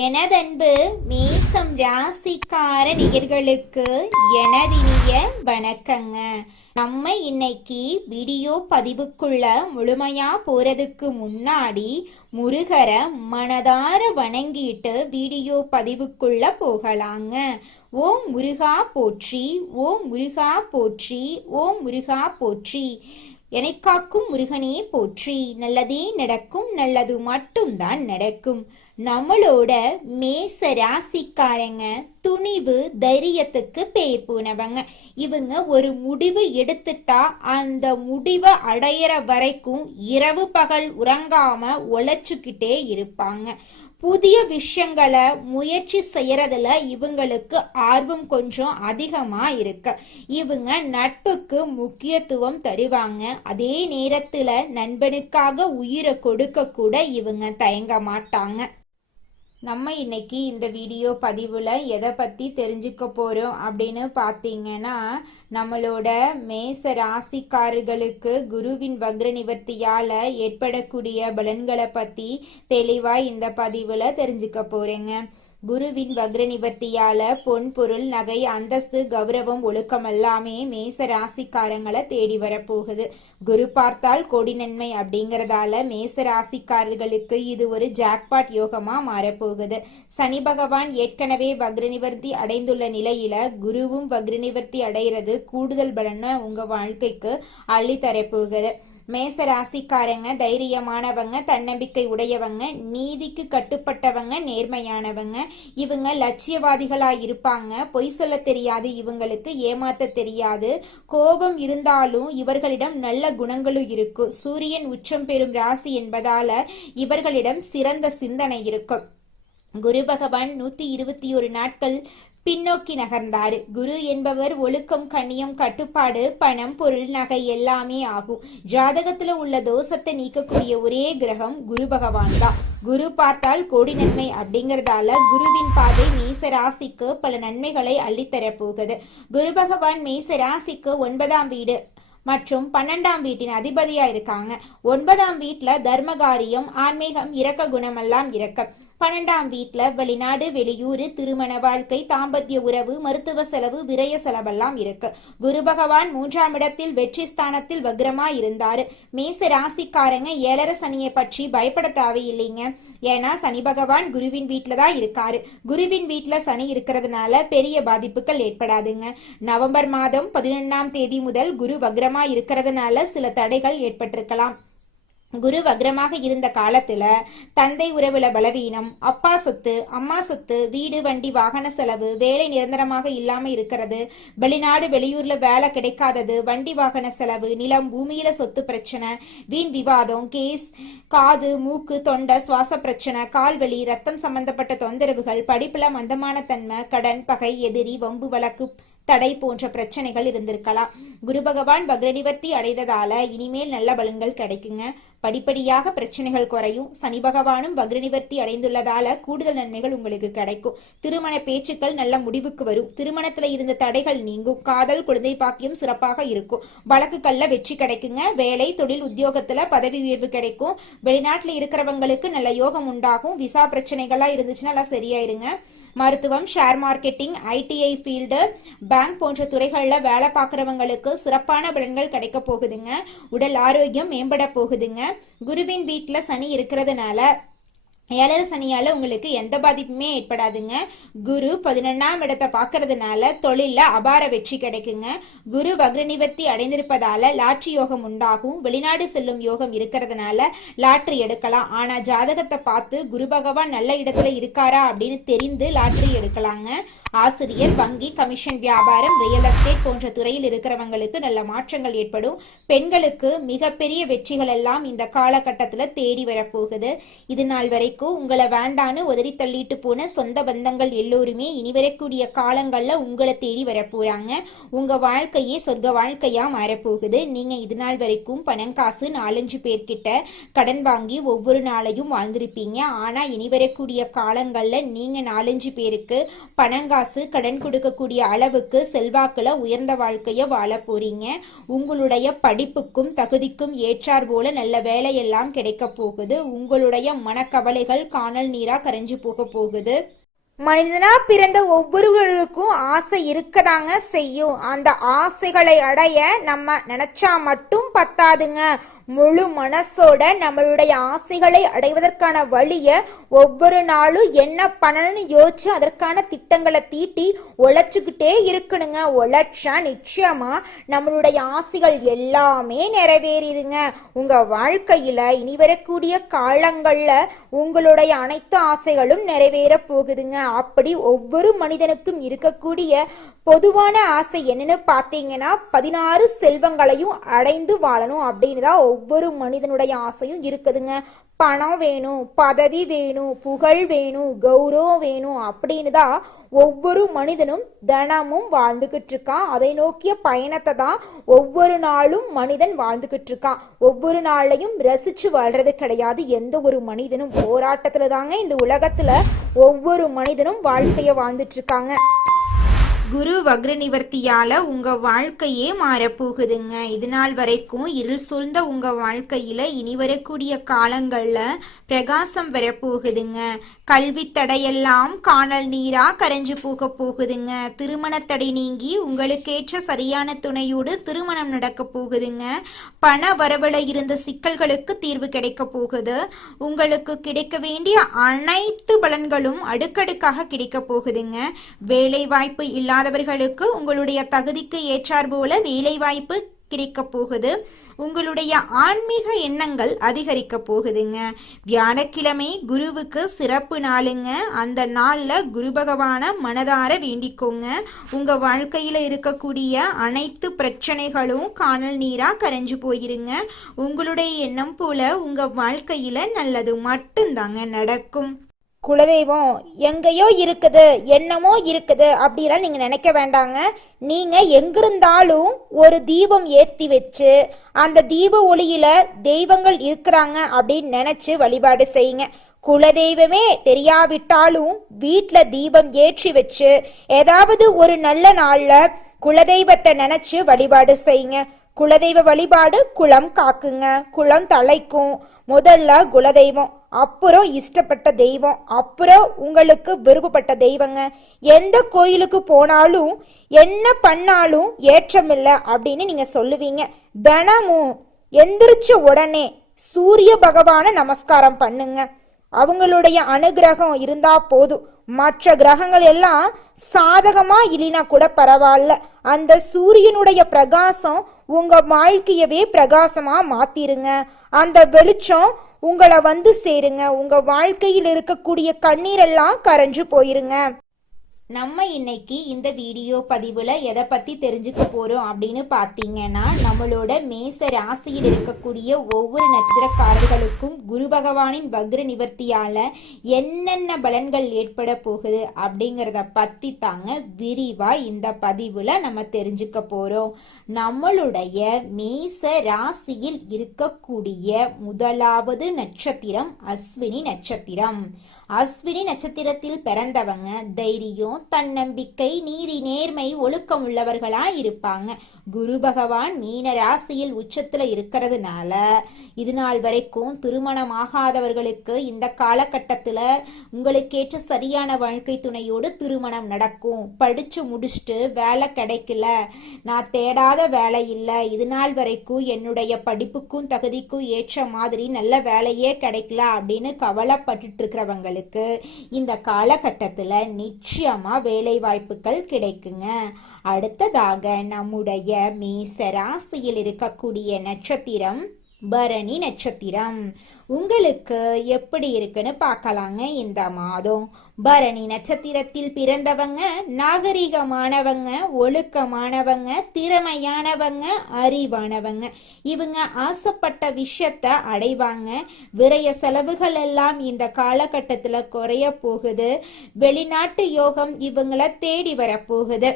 எனதன்பு மேசம் ராசிக்கார நேயர்களுக்கு எனதினிய வணக்கங்க. நம்ம இன்னைக்கு வீடியோ பதிவுக்குள்ள முழுமையா போறதுக்கு முன்னாடி முருகரை மனதார வணங்கிட்டு வீடியோ பதிவுக்குள்ள போகலாங்க. ஓம் முருகா போற்றி, ஓம் முருகா போற்றி, ஓம் முருகா போற்றி. எனக்காக்கும் முருகனே போற்றி. நல்லதே நடக்கும், நல்லது மட்டும்தான் நடக்கும். நம்மளோட மேச ராசிக்காரங்க துணிவு தைரியத்துக்கு பேர் போனவங்க. இவங்க ஒரு முடிவு எடுத்துட்டா அந்த முடிவை அடையிற வரைக்கும் இரவு பகல் உறங்காம உழைச்சுக்கிட்டே இருப்பாங்க. புதிய விஷயங்களை முயற்சி செய்யறதுல இவங்களுக்கு ஆர்வம் கொஞ்சம் அதிகமா இருக்கு. இவங்க நட்புக்கு முக்கியத்துவம் தருவாங்க. அதே நேரத்துல நண்பனுக்காக உயிரை கொடுக்க கூட இவங்க தயங்க மாட்டாங்க. நம்ம இன்னைக்கு இந்த வீடியோ பதிவில் எதை பற்றி தெரிஞ்சுக்க போகிறோம் அப்படின்னு பார்த்தீங்கன்னா, நம்மளோட மேச ராசிக்காரர்களுக்கு குருவின் வக்ர நிவர்த்தியால் ஏற்படக்கூடிய பலன்களை பற்றி தெளிவாக இந்த பதிவில் தெரிஞ்சுக்க போகிறேங்க. குருவின் வக்ர நிவர்த்தியால பொன் பொருள் நகை அந்தஸ்து கௌரவம் ஒழுக்கம் எல்லாமே மேச ராசிக்காரங்களை தேடி வரப்போகுது. குரு பார்த்தால் கோடி நன்மை அப்படிங்கறதால மேச ராசிக்காரர்களுக்கு இது ஒரு ஜாக்பாட் யோகமா மாறப்போகுது. சனி பகவான் ஏற்கனவே வக்ர நிவர்த்தி அடைந்துள்ள நிலையில குருவும் வக்ர நிவர்த்தி அடைகிறது கூடுதல் பலனை உங்க வாழ்க்கைக்கு அள்ளி தரப்போகுது. மேச ராசிக்காரங்க தைரியமானவங்க, தன்னம்பிக்கை உடையவங்க, நீதிக்கு கட்டுப்பட்டவங்க, நேர்மையானவங்க. இவங்க லட்சியவாதிகளா இருப்பாங்க. பொய் சொல்ல தெரியாது, இவங்களுக்கு ஏமாத்த தெரியாது. கோபம் இருந்தாலும் இவர்களிடம் நல்ல குணங்களும் இருக்கும். சூரியன் உச்சம் பெறும் ராசி என்பதால இவர்களிடம் சிறந்த சிந்தனை இருக்கும். குரு பகவான் 121 நாட்கள் பின்னோக்கி நகர்ந்தாரு. குரு என்பவர் ஒழுக்கம், கண்ணியம், கட்டுப்பாடு, பணம், பொருள், நகை எல்லாமே ஆகும். ஜாதகத்துல உள்ள தோஷத்தை நீக்கக்கூடிய ஒரே கிரகம் குரு பகவான் தான். குரு பார்த்தால் கோடி நன்மை அப்படிங்கறதால குருவின் பாதை மேச ராசிக்கு பல நன்மைகளை அள்ளித்தர போகுது. குரு பகவான் மேச ராசிக்கு 9ஆம் வீடு மற்றும் 12ஆம் வீட்டின் அதிபதியா இருக்காங்க. 9ஆம் வீட்டுல தர்மகாரியம், ஆன்மீகம், இரக்க குணமெல்லாம் இருக்க. 12ஆம் வீட்டுல வெளிநாடு, வெளியூர், திருமண வாழ்க்கை, தாம்பத்திய உறவு, மருத்துவ செலவு, விரய செலவெல்லாம் இருக்கு. குரு பகவான் 3ஆம் இடத்தில் வெற்றி ஸ்தானத்தில் வக்ரமா இருந்தாரு. மேச ராசிக்காரங்க 7.5 சனியை பற்றி பயப்பட தேவையில்லைங்க. ஏன்னா சனி பகவான் குருவின் வீட்டுல தான் இருக்காரு. குருவின் வீட்டுல சனி இருக்கிறதுனால பெரிய பாதிப்புகள் ஏற்படாதுங்க. நவம்பர் மாதம் 11ஆம் தேதி முதல் குரு வக்ரமா இருக்கிறதுனால சில தடைகள் ஏற்பட்டிருக்கலாம். குரு வக்ரமாக இருந்த காலத்துல தந்தை உறவுல பலவீனம், அப்பா சொத்து, அம்மா சொத்து, வீடு, வண்டி, வாகன செலவு, வேலை நிரந்தரமாக இல்லாம இருக்கிறது, வெளிநாடு வெளியூர்ல வேலை கிடைக்காதது, வண்டி வாகன செலவு, நிலம் பூமியில சொத்து பிரச்சனை, வீண் விவாதம், கேஸ், காது, மூக்கு, தொண்டை, சுவாச பிரச்சனை, கால்வலி, ரத்தம் சம்பந்தப்பட்ட தொந்தரவுகள், படிப்புல மந்தமான தன்மை, கடன், பகை, எதிரி, வம்பு வழக்கு, தடை போன்ற பிரச்சனைகள் இருந்திருக்கலாம். குரு பகவான் வக்ர நிவர்த்தி அடைந்ததால இனிமேல் நல்ல பலன்கள் கிடைக்குங்க. படிப்படியாக பிரச்சனைகள் குறையும். சனி பகவானும் வக்ர நிவர்த்தி அடைந்துள்ளதால கூடுதல் நன்மைகள் உங்களுக்கு கிடைக்கும். திருமண பேச்சுக்கள் நல்ல முடிவுக்கு வரும். திருமணத்துல இருந்த தடைகள் நீங்கும். காதல், குழந்தை பாக்கியம் சிறப்பாக இருக்கும். வழக்குகள்ல வெற்றி கிடைக்குங்க. வேலை, தொழில், உத்தியோகத்துல பதவி உயர்வு கிடைக்கும். வெளிநாட்டுல இருக்கிறவங்களுக்கு நல்ல யோகம் உண்டாகும். விசா பிரச்சனைகளா இருந்துச்சுன்னா எல்லாம் சரியாயிருங்க. மருத்துவம், share marketing, ITI field, bank போன்ற துறைகளில் வேலை பார்க்குறவங்களுக்கு சிறப்பான பலன்கள் கிடைக்க போகுதுங்க. உடல் ஆரோக்கியம் மேம்பட போகுதுங்க. குருவின் வீட்டில் சனி இருக்கிறதுனால 7.5 சனியால உங்களுக்கு எந்த பாதிப்புமே ஏற்படாதுங்க. குரு 11ஆம் இடத்தை பார்க்கறதுனால தொழில அபார வெற்றி கிடைக்குங்க. குரு வக்ர நிவர்த்தி அடைந்திருப்பதால லாட்ரி யோகம் உண்டாகும். வெளிநாடு செல்லும் யோகம் இருக்கிறதுனால லாட்ரி எடுக்கலாம். ஆனா ஜாதகத்தை பார்த்து குரு பகவான் நல்ல இடத்துல இருக்காரா அப்படின்னு தெரிந்து லாட்ரி எடுக்கலாங்க. ஆசிரியர், வங்கி, கமிஷன் வியாபாரம், ரியல் எஸ்டேட் போன்ற துறையில் இருக்கிறவங்களுக்கு நல்ல மாற்றங்கள் ஏற்படும். பெண்களுக்கு மிகப்பெரிய வெற்றிகள் எல்லாம் இந்த காலகட்டத்தில் தேடி வரப்போகுது. இது நாள் வரைக்கும் உங்களை வேண்டான்னு உதறி தள்ளிட்டு போன சொந்த பந்தங்கள் எல்லோருமே இனி வரக்கூடிய காலங்கள்ல உங்களை தேடி வரப்போறாங்க. உங்க வாழ்க்கையே சொர்க்க வாழ்க்கையா மாறப்போகுது. நீங்க இது நாள் வரைக்கும் பணம் காசு 4-5 பேர்கிட்ட கடன் வாங்கி ஒவ்வொரு நாளையும் வாழ்ந்திருப்பீங்க. ஆனா இனி வரக்கூடிய காலங்கள்ல நீங்க 4-5 பேருக்கு பணம் காசு கடன் கொடுக்கக்கூடிய அளவுக்கு செல்வாக்குல உயர்ந்த வாழ்க்கைய வாழ போறீங்க. உங்களுடைய படிப்புக்கும் தகுதிக்கும் ஏற்றார் போல நல்ல வேலையெல்லாம் கிடைக்க போகுது. உங்களுடைய மனக்கவலைகள் காணல் நீரா கரைஞ்சு போக போகுது. மனிதனா பிறந்த ஒவ்வொருவருக்கும் ஆசை இருக்கதாங்க செய்யும். அந்த ஆசைகளை அடைய நம்ம நினைச்சா மட்டும் பத்தாதுங்க. முழு மனசோட நம்மளுடைய ஆசைகளை அடைவதற்கான வழிய ஒவ்வொரு நாளும் என்ன பண்ணணும்னு யோசிச்சு அதற்கான திட்டங்களை தீட்டி உழைச்சுக்கிட்டே இருக்கணுங்க. உழைச்சா நிச்சயமா நம்மளுடைய ஆசைகள் எல்லாமே நிறைவேறிடுங்க. உங்க வாழ்க்கையில இனி வரக்கூடிய காலங்கள்ல உங்களுடைய அனைத்து ஆசைகளும் நிறைவேற போகுதுங்க. அப்படி ஒவ்வொரு மனிதனுக்கும் இருக்கக்கூடிய பொதுவான ஆசை என்னன்னு பார்த்தீங்கன்னா 16 செல்வங்களையும் அடைந்து வாழணும் அப்படின்னு தான் ஒவ்வொரு மனிதனுடைய ஆசையும் இருக்குதுங்க. பணம் வேணும், பதவி வேணும், புகழ் வேணும், கௌரவம் வேணும் அப்படின்னு தான் ஒவ்வொரு மனிதனும் தினமும் வாழ்ந்துகிட்டு இருக்கான். அதை நோக்கிய பயணத்தை தான் ஒவ்வொரு நாளும் மனிதன் வாழ்ந்துகிட்டு இருக்கான். ஒவ்வொரு நாளையும் ரசிச்சு வாழ்றது கிடையாது. எந்த ஒரு மனிதனும் போராட்டத்துல தாங்க இந்த உலகத்துல ஒவ்வொரு மனிதனும் வாழ்க்கைய வாழ்ந்துட்டு இருக்காங்க. குரு வக்ர நிவர்த்தியால உங்க வாழ்க்கையே மாறப்போகுதுங்க. இது நாள் வரைக்கும் இருள் சூழ்ந்த உங்க வாழ்க்கையில இனி வரக்கூடிய காலங்கள்ல பிரகாசம் வரப்போகுதுங்க. கல்வி தடையெல்லாம் காணல் நீரா கரைஞ்சு போக போகுதுங்க. திருமண தடை நீங்கி உங்களுக்கேற்ற சரியான துணையோடு திருமணம் நடக்க போகுதுங்க. பண வரவுல இருந்த சிக்கல்களுக்கு தீர்வு கிடைக்க போகுது. உங்களுக்கு கிடைக்க வேண்டிய அனைத்து பலன்களும் அடுக்கடுக்காக கிடைக்க போகுதுங்க. வேலை வாய்ப்பு இல்லாதவர்களுக்கு உங்களுடைய தகுதிக்கு ஏற்றார் போல வேலை வாய்ப்பு கிடைக்க போகுது. உங்களுடைய ஆன்மீக எண்ணங்கள் அதிகரிக்க போகுதுங்க. வியாழக்கிழமை குருவுக்கு சிறப்பு நாளுங்க. அந்த நாள்ல குரு பகவான மனதார வேண்டிக்கோங்க. உங்க வாழ்க்கையில இருக்கக்கூடிய அனைத்து பிரச்சனைகளும் காணல் நீரா கரைஞ்சு போயிருங்க. உங்களுடைய எண்ணம் போல உங்க வாழ்க்கையில நல்லது மட்டும்தாங்க நடக்கும். குலதெய்வம் எங்கேயோ இருக்குது, என்னமோ இருக்குது அப்படிலாம் நீங்க நினைக்க வேண்டாங்க. நீங்க எங்கிருந்தாலும் ஒரு தீபம் ஏற்றி வச்சு அந்த தீப ஒளியில தெய்வங்கள் இருக்கிறாங்க அப்படின்னு நினைச்சு வழிபாடு செய்யுங்க. குலதெய்வமே தெரியாவிட்டாலும் வீட்டில் தீபம் ஏற்றி வச்சு ஏதாவது ஒரு நல்ல நாள்ல குலதெய்வத்தை நினைச்சு வழிபாடு செய்யுங்க. குலதெய்வ வழிபாடு குலம் காக்குங்க, குலம் தலைக்கும். முதல்ல குலதெய்வம், அப்புறம் இஷ்டப்பட்ட தெய்வம், அப்புறம் உங்களுக்கு விருப்பப்பட்ட தெய்வங்க. எந்த கோயிலுக்கு போனாலும் என்ன பண்ணாலும் ஏற்றமில்லை அப்படின்னு நீங்க சொல்லுவீங்க. தினமும் எந்திரிச்ச உடனே சூரிய பகவான நமஸ்காரம் பண்ணுங்க. அவங்களுடைய அனுகிரகம் இருந்தா போதும். மற்ற கிரகங்கள் எல்லாம் சாதகமா இல்லைனா கூட பரவாயில்ல, அந்த சூரியனுடைய பிரகாசம் உங்க வாழ்க்கையவே பிரகாசமா மாத்திருங்க. அந்த வெளிச்சம் உங்களை வந்து சேருங்க. உங்க வாழ்க்கையில் இருக்கக்கூடிய கண்ணீரெல்லாம் கரைஞ்சு போயிருங்க. நம்ம இன்னைக்கு இந்த வீடியோ பதிவுல எதை பத்தி தெரிஞ்சுக்க போறோம் அப்படின்னு பாத்தீங்கன்னா, நம்மளோட மேச ராசியில் இருக்கக்கூடிய ஒவ்வொரு நட்சத்திரக்காரர்களுக்கும் குரு பகவானின் வக்ர நிவர்த்தியால என்னென்ன பலன்கள் ஏற்பட போகுது அப்படிங்கிறத பத்தி தாங்க விரிவா இந்த பதிவுல நம்ம தெரிஞ்சுக்க போறோம். நம்மளுடைய மேச ராசியில் இருக்கக்கூடிய முதலாவது நட்சத்திரம் அஸ்வினி நட்சத்திரம். அஸ்வினி நட்சத்திரத்தில் பிறந்தவங்க தைரியம், தன்னம்பிக்கை, நீதி, நேர்மை, ஒழுக்கம் உள்ளவர்களா இருப்பாங்க. குரு பகவான் மீன ராசியில் உச்சத்துல இருக்கிறதுனால இது நாள் வரைக்கும் திருமணம் ஆகாதவர்களுக்கு இந்த காலகட்டத்துல உங்களுக்கேற்ற சரியான வாழ்க்கை துணையோடு திருமணம் நடக்கும். படிச்சு முடிச்சுட்டு வேலை கிடைக்கல, நான் தேடாத வேலை இல்லை, இது நாள் வரைக்கும் என்னுடைய படிப்புக்கும் தகுதிக்கும் ஏற்ற மாதிரி நல்ல வேலையே கிடைக்கல அப்படின்னு கவலைப்பட்டு இருக்கிறவங்களுக்கு இந்த காலகட்டத்துல நிச்சயமா வேலை வாய்ப்புகள் கிடைக்குங்க. அடுத்ததாக நம்முடைய மேச ராசியில் இருக்கக்கூடிய நட்சத்திரம் பரணி நட்சத்திரம். உங்களுக்கு எப்படி இருக்குன்னு பார்க்கலாங்க. இந்த மாதம் பரணி நட்சத்திரத்தில் பிறந்தவங்க நாகரிகமானவங்க, ஒழுக்கமானவங்க, திறமையானவங்க, அறிவானவங்க. இவங்க ஆசைப்பட்ட விஷயத்த அடைவாங்க. விரய செலவுகள் எல்லாம் இந்த காலகட்டத்துல குறைய போகுது. வெளிநாட்டு யோகம் இவங்கள தேடி வரப்போகுது.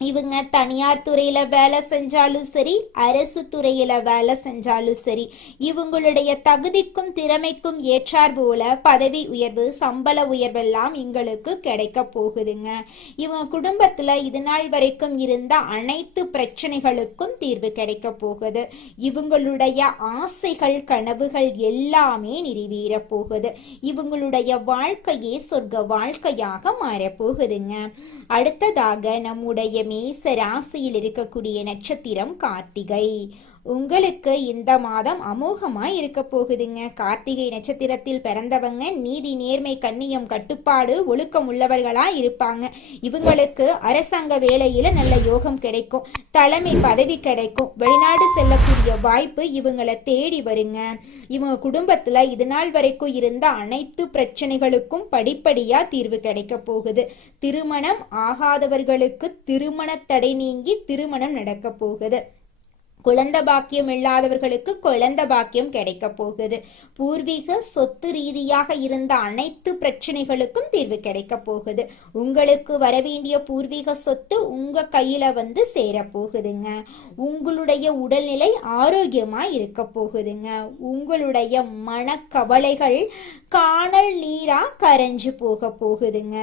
இவங்க தனியார் துறையில வேலை செஞ்சாலும் சரி, அரசு துறையில வேலை செஞ்சாலும் சரி, இவங்களுடைய தகுதிக்கும் திறமைக்கும் ஏற்றார் போல பதவி உயர்வு, சம்பள உயர்வெல்லாம் இவங்களுக்கு கிடைக்க போகுதுங்க. இவங்க குடும்பத்துல இது நாள் வரைக்கும் இருந்த அனைத்து பிரச்சனைகளுக்கும் தீர்வு கிடைக்க போகுது. இவங்களுடைய ஆசைகள், கனவுகள் எல்லாமே நிறைவேற போகுது. இவங்களுடைய வாழ்க்கையே சொர்க்க வாழ்க்கையாக மாறப்போகுதுங்க. அடுத்ததாக நம்முடைய மேச ராசியில் இருக்கக்கூடிய நட்சத்திரம் கார்த்திகை. உங்களுக்கு இந்த மாதம் அமோகமா இருக்க போகுதுங்க. கார்த்திகை நட்சத்திரத்தில் பிறந்தவங்க நீதி, நேர்மை, கண்ணியம், கட்டுப்பாடு, ஒழுக்கம் உள்ளவர்களா இருப்பாங்க. இவங்களுக்கு அரசாங்க வேலையில நல்ல யோகம் கிடைக்கும், தலைமை பதவி கிடைக்கும், வெளிநாடு செல்லக்கூடிய வாய்ப்பு இவங்களை தேடி வருங்க. இவங்க குடும்பத்துல இது நாள் வரைக்கும் இருந்த அனைத்து பிரச்சனைகளுக்கும் படிப்படியா தீர்வு கிடைக்க போகுது. திருமணம் ஆகாதவர்களுக்கு திருமண தடை நீங்கி திருமணம் நடக்க போகுது. குழந்தை பாக்கியம் இல்லாதவர்களுக்கு குழந்தை பாக்கியம் கிடைக்க போகுது. பூர்வீக சொத்து ரீதியாக இருந்த அனைத்து பிரச்சனைகளுக்கும் தீர்வு கிடைக்க போகுது. உங்களுக்கு வரவேண்டிய பூர்வீக சொத்து உங்க கையில வந்து சேர போகுதுங்க. உங்களுடைய உடல்நிலை ஆரோக்கியமா இருக்க போகுதுங்க. உங்களுடைய மனக்கவலைகள் காணல் நீரா கரைஞ்சு போக போகுதுங்க.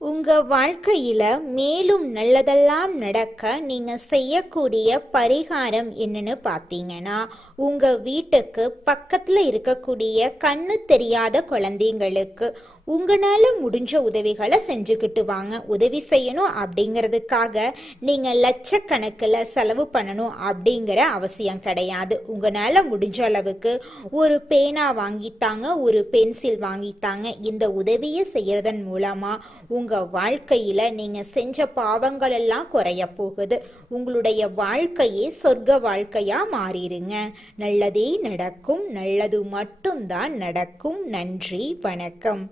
உங்க வாழ்க்கையில மேலும் நல்லதெல்லாம் நடக்க நீங்க செய்யக்கூடிய பரிகாரம் என்னன்னு பார்த்தீங்கன்னா, உங்க வீட்டுக்கு பக்கத்துல இருக்கக்கூடிய கண்ணு தெரியாத குழந்தைங்களுக்கு உங்களால முடிஞ்ச உதவிகளை செஞ்சுக்கிட்டு வாங்க. உதவி செய்யணும் அப்படிங்கிறதுக்காக நீங்க லட்சக்கணக்கில் செலவு பண்ணணும் அப்படிங்கிற அவசியம் கிடையாது. உங்களால முடிஞ்ச அளவுக்கு ஒரு பேனா வாங்கித்தாங்க, ஒரு பென்சில் வாங்கித்தாங்க. இந்த உதவியை செய்யறதன் மூலமா உங்க வாழ்க்கையில நீங்க செஞ்ச பாவங்கள் எல்லாம் குறைய போகுது. உங்களுடைய வாழ்க்கையே சொர்க்க வாழ்க்கையா மாறிடுங்க. நல்லதே நடக்கும், நல்லது மட்டும்தான் நடக்கும். நன்றி, வணக்கம்.